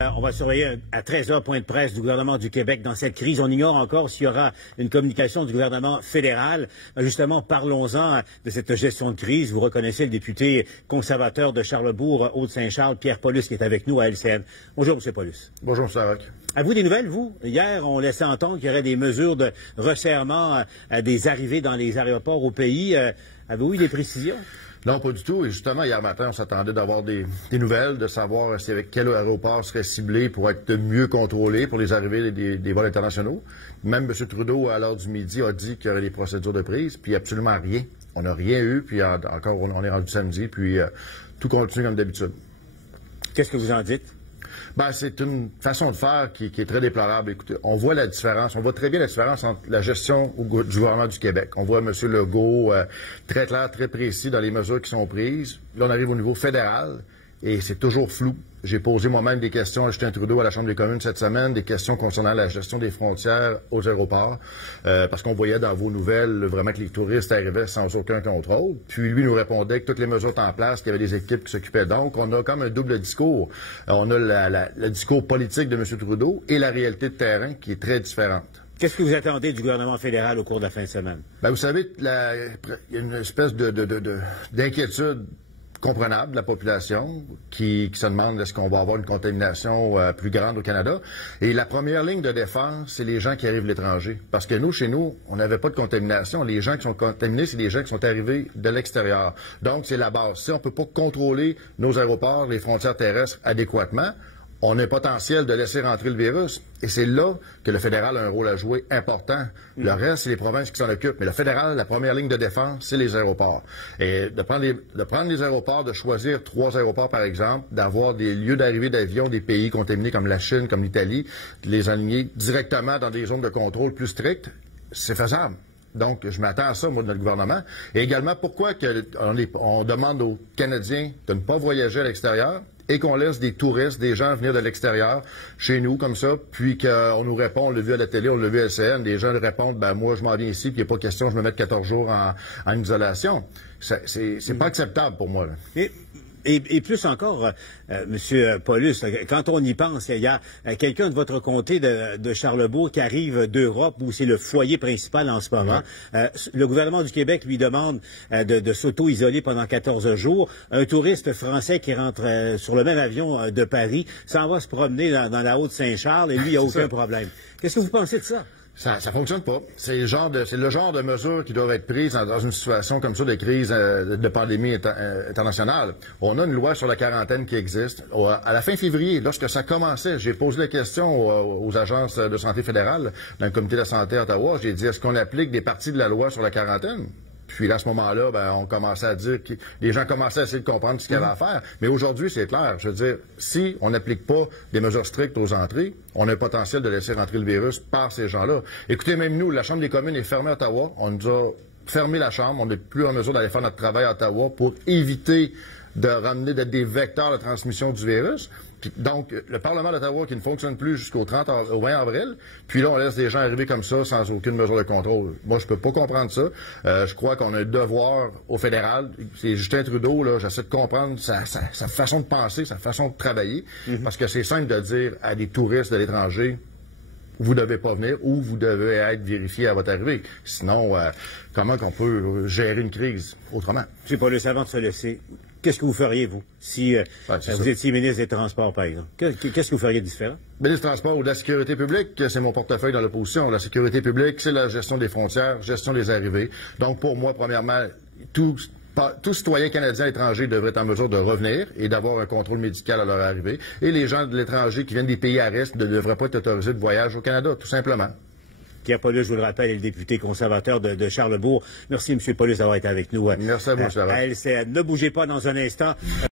On va surveiller à 13h, point de presse du gouvernement du Québec dans cette crise. On ignore encore s'il y aura une communication du gouvernement fédéral. Justement, parlons-en de cette gestion de crise. Vous reconnaissez le député conservateur de Charlebourg, Haute-Saint-Charles, Pierre Paulus, qui est avec nous à LCN. Bonjour, M. Paulus. Bonjour, M. Larocque. Avez-vous des nouvelles, vous? Hier, on laissait entendre qu'il y aurait des mesures de resserrement des arrivées dans les aéroports au pays. Avez-vous eu des précisions? Non, pas du tout. Et justement, hier matin, on s'attendait d'avoir des nouvelles, de savoir avec quel aéroport serait ciblé pour être mieux contrôlé pour les arrivées des vols internationaux. Même M. Trudeau, à l'heure du midi, a dit qu'il y aurait des procédures de prise, puis absolument rien. On n'a rien eu, puis encore, on est rendu samedi, puis tout continue comme d'habitude. Qu'est-ce que vous en dites? Ben, c'est une façon de faire qui est très déplorable. Écoutez, on voit la différence, on voit très bien la différence entre la gestion du gouvernement du Québec. On voit M. Legault très clair, très précis dans les mesures qui sont prises. Là, on arrive au niveau fédéral et c'est toujours flou. J'ai posé moi-même des questions à Justin Trudeau à la Chambre des communes cette semaine, des questions concernant la gestion des frontières aux aéroports, parce qu'on voyait dans vos nouvelles vraiment que les touristes arrivaient sans aucun contrôle. Puis lui nous répondait que toutes les mesures étaient en place, qu'il y avait des équipes qui s'occupaient. Donc, on a comme un double discours. On a le discours politique de M. Trudeau et la réalité de terrain qui est très différente. Qu'est-ce que vous attendez du gouvernement fédéral au cours de la fin de semaine? Ben, vous savez, il y a une espèce d'inquiétude comprenable de la population qui se demande est-ce qu'on va avoir une contamination plus grande au Canada. Et la première ligne de défense, c'est les gens qui arrivent de l'étranger. Parce que nous, chez nous, on n'avait pas de contamination. Les gens qui sont contaminés, c'est les gens qui sont arrivés de l'extérieur. Donc, c'est la base. Si on ne peut pas contrôler nos aéroports, les frontières terrestres adéquatement, on a un potentiel de laisser rentrer le virus. Et c'est là que le fédéral a un rôle à jouer important. Le reste, c'est les provinces qui s'en occupent. Mais le fédéral, la première ligne de défense, c'est les aéroports. Et de prendre les aéroports, de choisir 3 aéroports, par exemple, d'avoir des lieux d'arrivée d'avions des pays contaminés comme la Chine, comme l'Italie, de les aligner directement dans des zones de contrôle plus strictes, c'est faisable. Donc, je m'attends à ça, moi, de notre gouvernement. Et également, pourquoi on demande aux Canadiens de ne pas voyager à l'extérieur et qu'on laisse des touristes, des gens venir de l'extérieur chez nous, comme ça, puis qu'on nous répond, on l'a vu à la télé, on l'a vu à LCN, des gens répondent, ben moi, je m'en viens ici, puis il n'y a pas question, je me mets 14 jours en isolation. C'est pas acceptable pour moi, là. Et plus encore, M. Paulus, quand on y pense, il y a quelqu'un de votre comté de Charlebourg qui arrive d'Europe, où c'est le foyer principal en ce moment. Le gouvernement du Québec lui demande de s'auto-isoler pendant 14 jours. Un touriste français qui rentre sur le même avion de Paris s'en va se promener dans la Haute-Saint-Charles et lui, il n'y a aucun problème. Qu'est-ce que vous pensez de ça? Ça fonctionne pas. C'est le genre de mesures qui doivent être prises dans une situation comme ça de crise de pandémie internationale. On a une loi sur la quarantaine qui existe. À la fin février, lorsque ça commençait, j'ai posé la question aux agences de santé fédérales dans le comité de la santé à Ottawa. J'ai dit, est-ce qu'on applique des parties de la loi sur la quarantaine? Puis là, à ce moment-là, ben, on commençait à dire que les gens commençaient à essayer de comprendre ce qu'il y avait à faire. Mais aujourd'hui, c'est clair. Je veux dire, si on n'applique pas des mesures strictes aux entrées, on a un potentiel de laisser rentrer le virus par ces gens-là. Écoutez, même nous, la Chambre des communes est fermée à Ottawa. On nous a fermé la Chambre. On n'est plus en mesure d'aller faire notre travail à Ottawa pour éviter de ramener des vecteurs de transmission du virus. Puis, donc, le Parlement d'Ottawa qui ne fonctionne plus jusqu'au 20 avril, puis là, on laisse des gens arriver comme ça sans aucune mesure de contrôle. Moi, je peux pas comprendre ça. Je crois qu'on a un devoir au fédéral. C'est Justin Trudeau, là, j'essaie de comprendre sa façon de penser, sa façon de travailler, parce que c'est simple de dire à des touristes de l'étranger, vous ne devez pas venir ou vous devez être vérifié à votre arrivée. Sinon, comment qu'on peut gérer une crise autrement? M. Paulus, avant de se laisser, qu'est-ce que vous feriez, vous, si vous étiez ministre des Transports, par exemple? Qu'est-ce que vous feriez de différent? Ministre des Transports ou de la Sécurité publique, c'est mon portefeuille dans l'opposition. La sécurité publique, c'est la gestion des frontières, gestion des arrivées. Donc, pour moi, premièrement, tout citoyen canadien étranger devrait être en mesure de revenir et d'avoir un contrôle médical à leur arrivée. Et les gens de l'étranger qui viennent des pays à risque ne devraient pas être autorisés de voyage au Canada, tout simplement. Pierre Paulus, je vous le rappelle, est le député conservateur de Charlebourg. Merci, M. Paulus, d'avoir été avec nous. Merci à vous, M. Larocque. Ne bougez pas dans un instant.